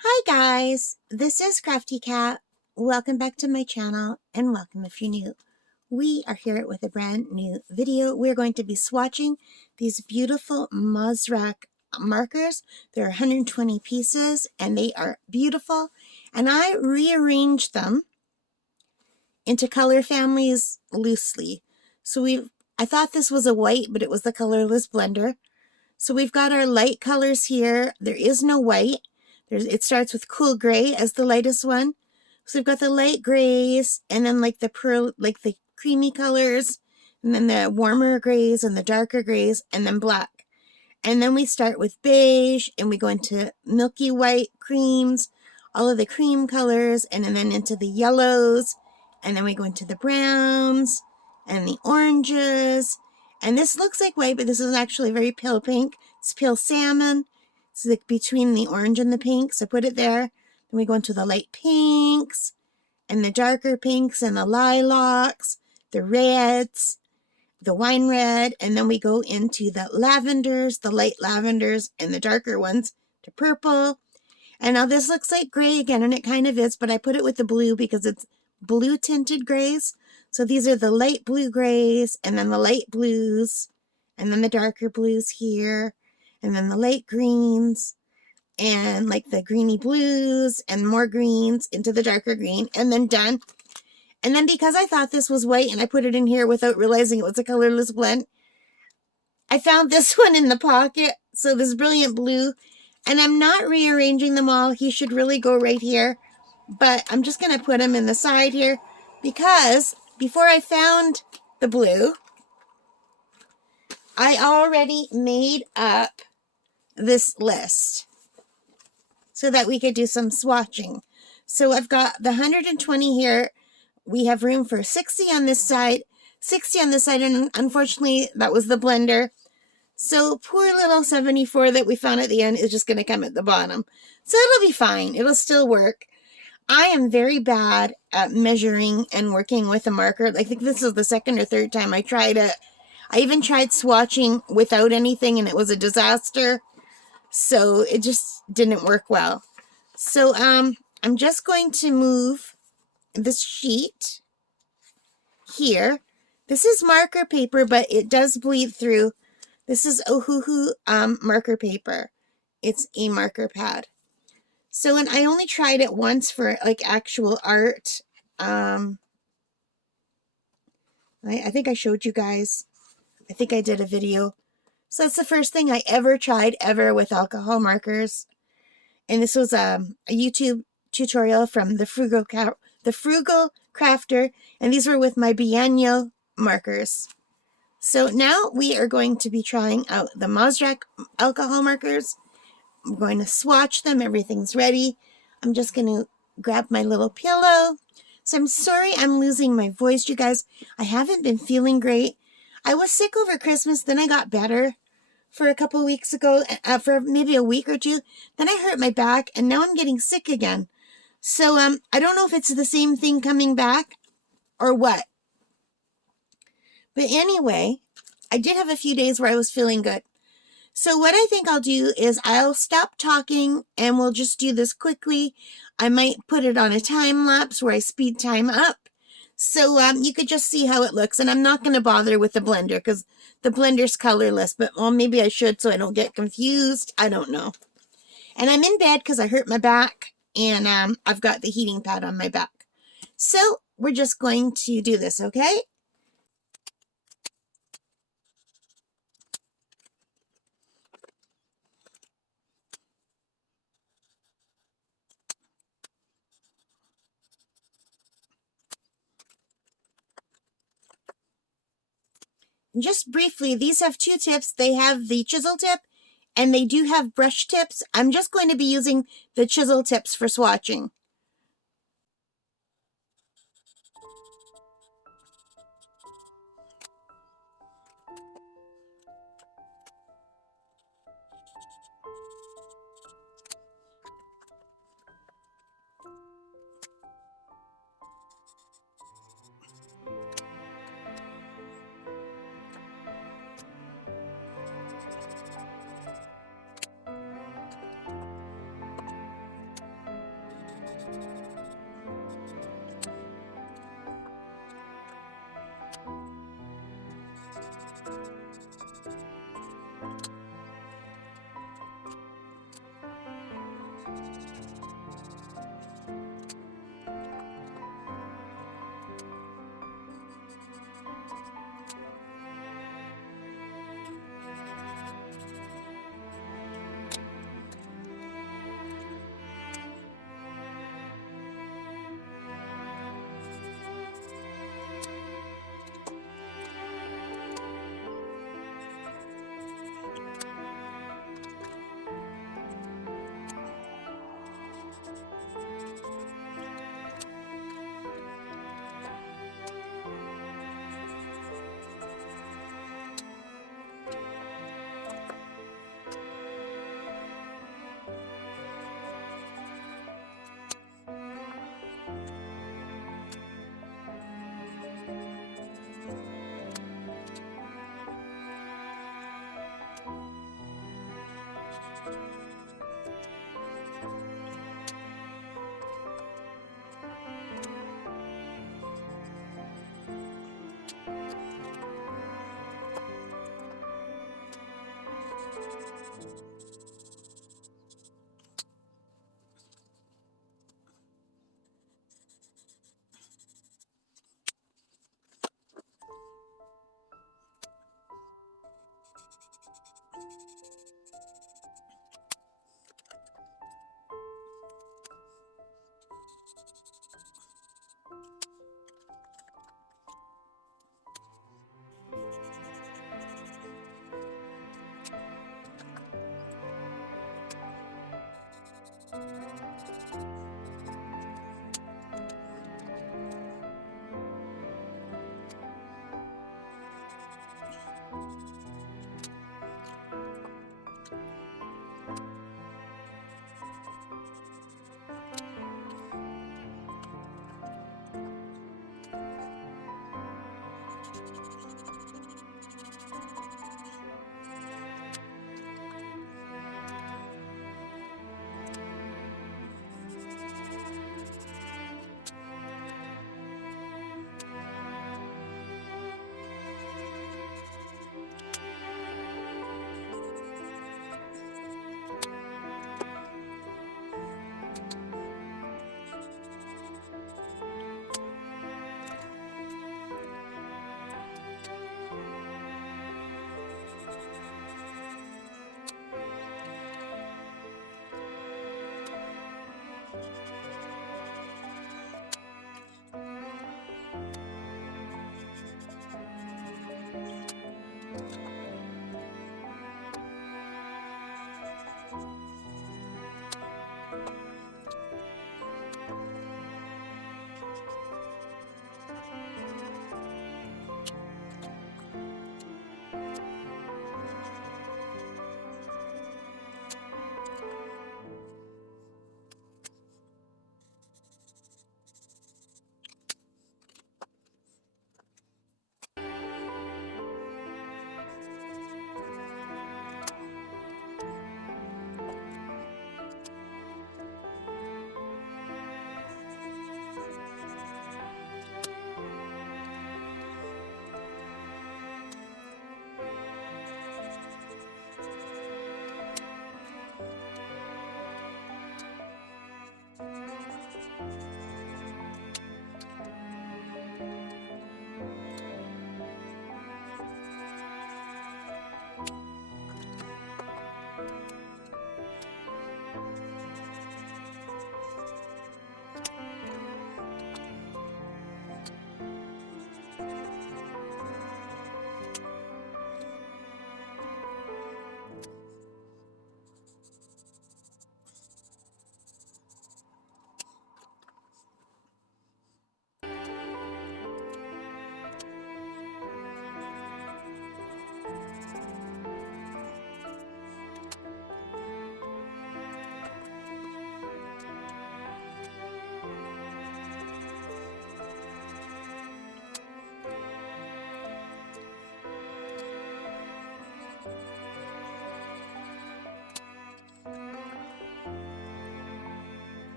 Hi guys, this is Crafty Cat. Welcome back to my channel and welcome if you're new. We are here with a brand new video. We're going to be swatching these beautiful Mosrac markers. There are 120 pieces and they are beautiful. And I rearranged them into color families loosely. I thought this was a white, but it was the colorless blender. So we've got our light colors here. There is no white. It starts with cool gray as the lightest one. So we've got the light grays and then like the creamy colors and then the warmer grays and the darker grays and then black. And then we start with beige and we go into milky white creams, all of the cream colors, and then into the yellows. And then we go into the browns and the oranges. And this looks like white, but this is actually very pale pink. It's pale salmon. It's like between the orange and the pink, so put it there. Then we go into the light pinks and the darker pinks and the lilacs, the reds, the wine red, and then we go into the lavenders, the light lavenders, and the darker ones to purple. And now this looks like gray again, and it kind of is, but I put it with the blue because it's blue tinted grays. So these are the light blue grays, and then the light blues, and then the darker blues here, and then the light greens, and like the greeny blues, and more greens into the darker green, and then done. And then because I thought this was white and I put it in here without realizing it was a colorless blend, I found this one in the pocket. So this brilliant blue, and I'm not rearranging them all. He should really go right here, but I'm just going to put him in the side here because before I found the blue, I already made up this list so that we could do some swatching. So I've got the 120 here. We have room for 60 on this side, 60 on this side, and unfortunately that was the blender. So poor little 74 that we found at the end is just going to come at the bottom. So it'll be fine. It'll still work. I am very bad at measuring and working with a marker. I think this is the second or third time I tried it. I even tried swatching without anything and it was a disaster. So it just didn't work well. So I'm just going to move this sheet here. This is marker paper, but it does bleed through. This is Ohuhu marker paper. It's a marker pad. So, and I only tried it once for like actual art. I think I showed you guys. I think I did a video. So that's the first thing I ever tried ever with alcohol markers. And this was a YouTube tutorial from the Frugal Crafter. And these were with my biennial markers. So now we are going to be trying out the Mosrac alcohol markers. I'm going to swatch them. Everything's ready. I'm just going to grab my little pillow. So I'm sorry I'm losing my voice, you guys. I haven't been feeling great. I was sick over Christmas, then I got better for a couple weeks ago, for maybe a week or two. Then I hurt my back, and now I'm getting sick again. So I don't know if it's the same thing coming back or what. But anyway, I did have a few days where I was feeling good. So what I think I'll do is I'll stop talking and we'll just do this quickly. I might put it on a time lapse where I speed time up. So you could just see how it looks. And I'm not going to bother with the blender because the blender's colorless. But well, maybe I should so I don't get confused. I don't know. And I'm in bed because I hurt my back. And I've got the heating pad on my back. So we're just going to do this, okay? Just briefly, these have two tips. They have the chisel tip and they do have brush tips. I'm just going to be using the chisel tips for swatching.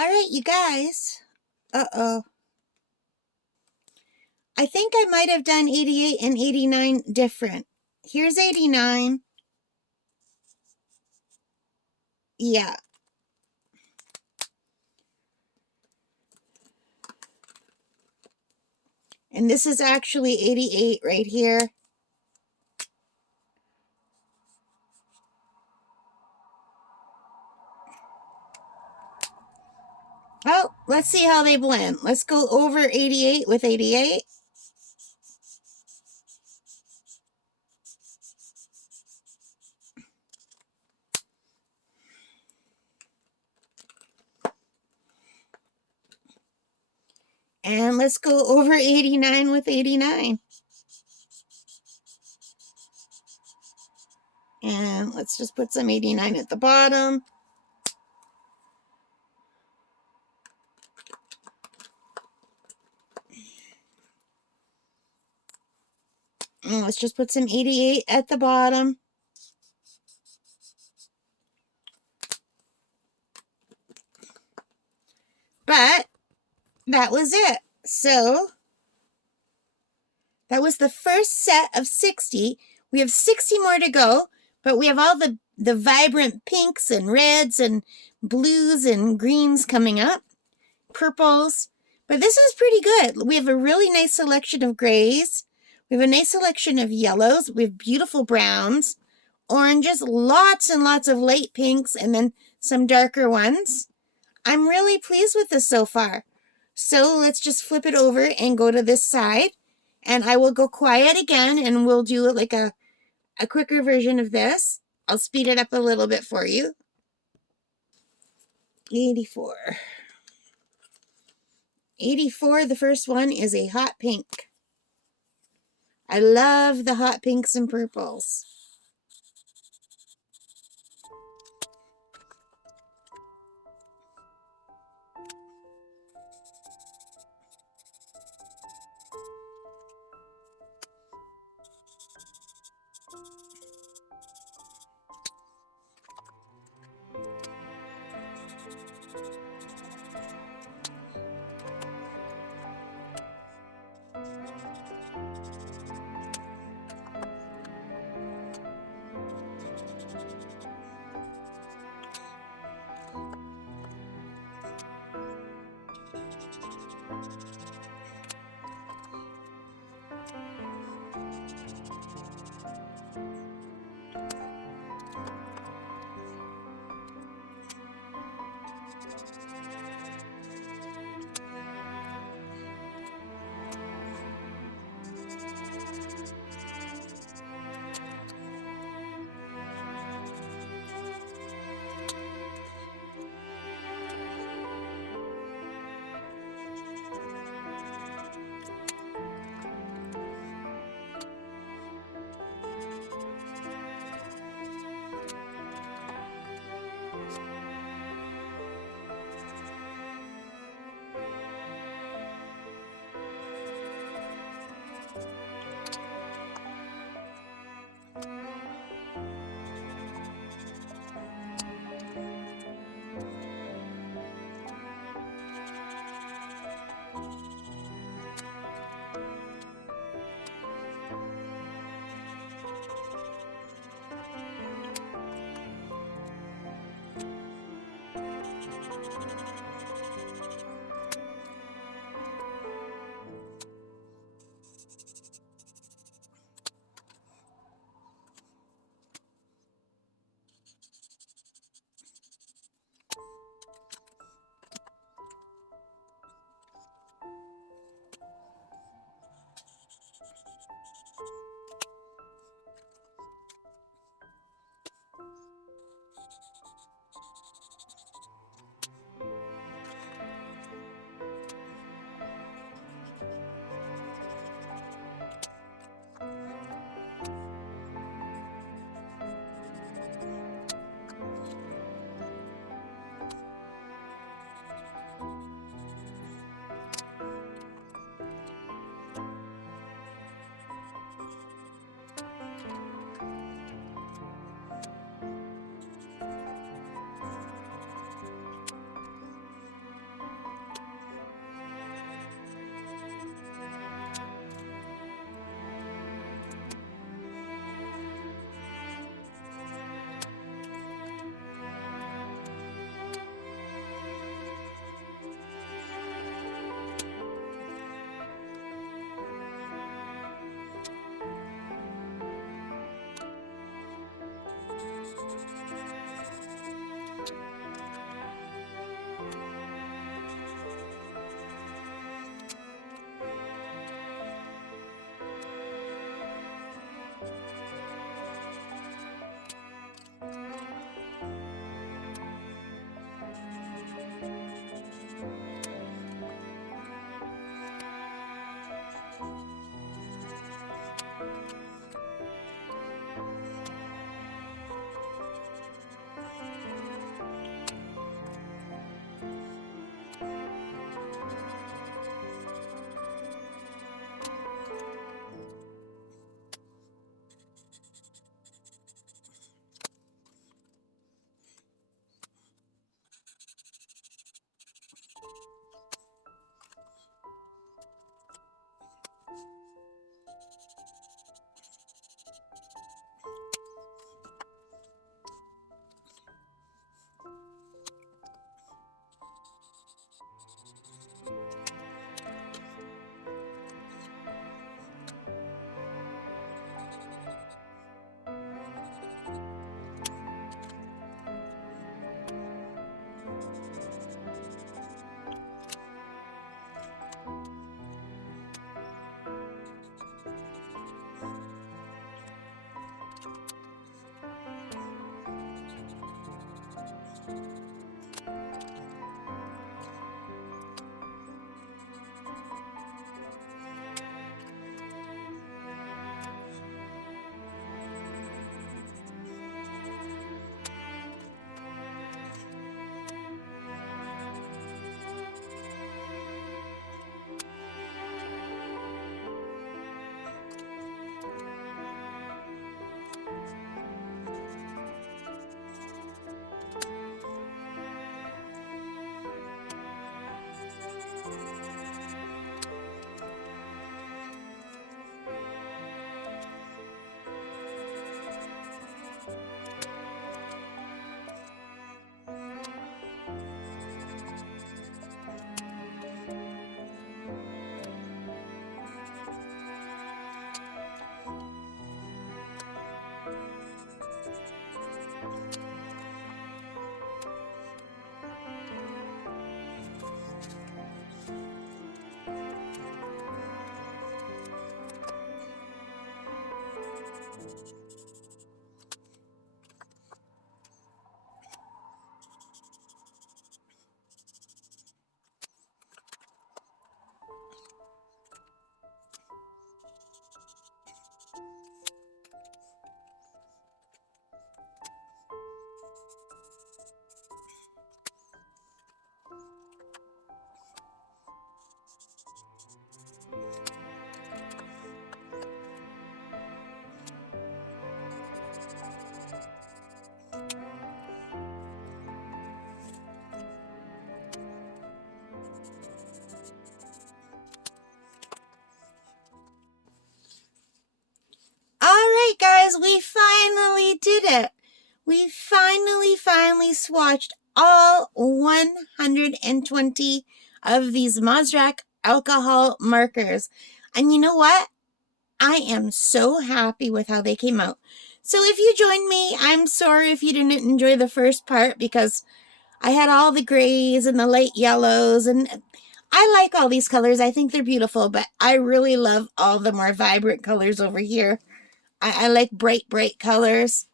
All right, you guys. Uh-oh. I think I might have done 88 and 89 different. Here's 89. Yeah. And this is actually 88 right here. Oh, let's see how they blend. Let's go over 88 with 88. And let's go over 89 with 89. And let's just put some 89 at the bottom. And let's just put some 88 at the bottom. But that was it. So that was the first set of 60. We have 60 more to go, but we have all the vibrant pinks and reds and blues and greens coming up, purples. But this is pretty good. We have a really nice selection of grays. We have a nice selection of yellows. We have beautiful browns, oranges, lots and lots of light pinks, and then some darker ones. I'm really pleased with this so far. So let's just flip it over and go to this side. And I will go quiet again, and we'll do like a quicker version of this. I'll speed it up a little bit for you. 84. 84, the first one is a hot pink. I love the hot pinks and purples. All right, guys, we finally did it. We finally swatched all 120 of these Mosrac alcohol markers. And you know what? I am so happy with how they came out. So if you joined me, I'm sorry if you didn't enjoy the first part because I had all the grays and the light yellows, and I like all these colors. I think they're beautiful, but I really love all the more vibrant colors over here. I like bright colors.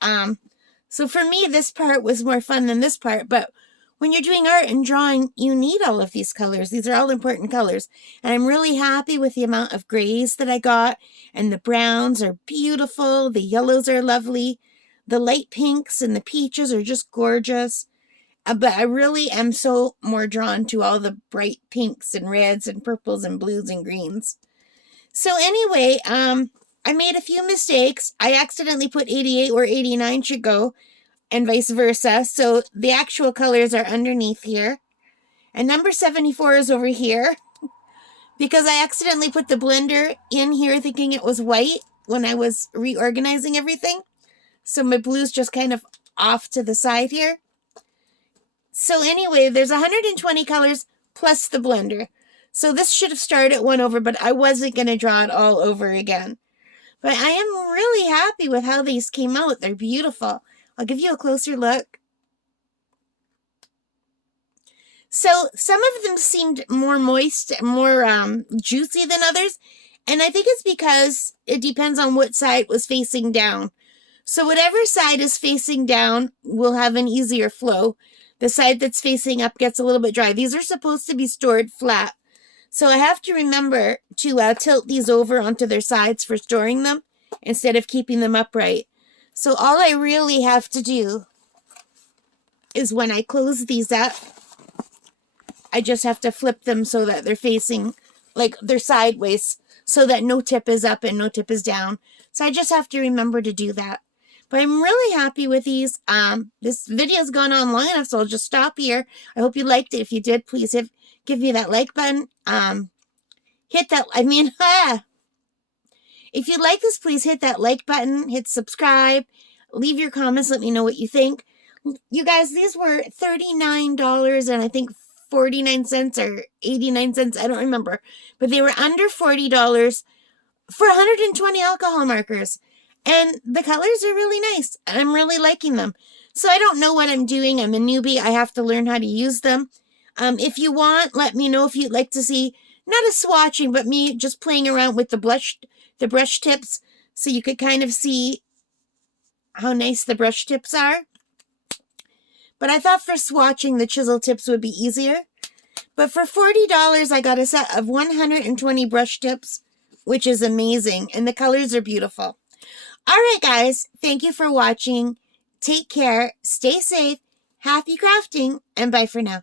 So for me, this part was more fun than this part, but when you're doing art and drawing, you need all of these colors. These are all important colors. And I'm really happy with the amount of grays that I got, and the browns are beautiful. The yellows are lovely. The light pinks and the peaches are just gorgeous. But I really am so more drawn to all the bright pinks and reds and purples and blues and greens. So anyway, I made a few mistakes. I accidentally put 88 where 89 should go, and vice versa. So the actual colors are underneath here. And number 74 is over here because I accidentally put the blender in here thinking it was white when I was reorganizing everything. So my blue's just kind of off to the side here. So anyway, there's 120 colors plus the blender. So this should have started at 1 over, but I wasn't going to draw it all over again. But I am really happy with how these came out. They're beautiful. I'll give you a closer look. So some of them seemed more moist, more juicy than others. And I think it's because it depends on what side was facing down. So whatever side is facing down will have an easier flow. The side that's facing up gets a little bit dry. These are supposed to be stored flat. So I have to remember to tilt these over onto their sides for storing them instead of keeping them upright. So all I really have to do is when I close these up, I just have to flip them so that they're facing, like they're sideways, so that no tip is up and no tip is down. So I just have to remember to do that. But I'm really happy with these. This video's gone on long enough, so I'll just stop here. I hope you liked it. If you did, please give me that like button. Hit that, If you like this, please hit that like button, hit subscribe, leave your comments, let me know what you think. You guys, these were $39 and I think 49 cents or 89 cents, I don't remember. But they were under $40 for 120 alcohol markers. And the colors are really nice. I'm really liking them. So I don't know what I'm doing. I'm a newbie. I have to learn how to use them. If you want, let me know if you'd like to see, not a swatching, but me just playing around with the brush tips so you could kind of see how nice the brush tips are. But I thought for swatching, the chisel tips would be easier. But for $40, I got a set of 120 brush tips, which is amazing. And the colors are beautiful. All right, guys. Thank you for watching. Take care. Stay safe. Happy crafting. And bye for now.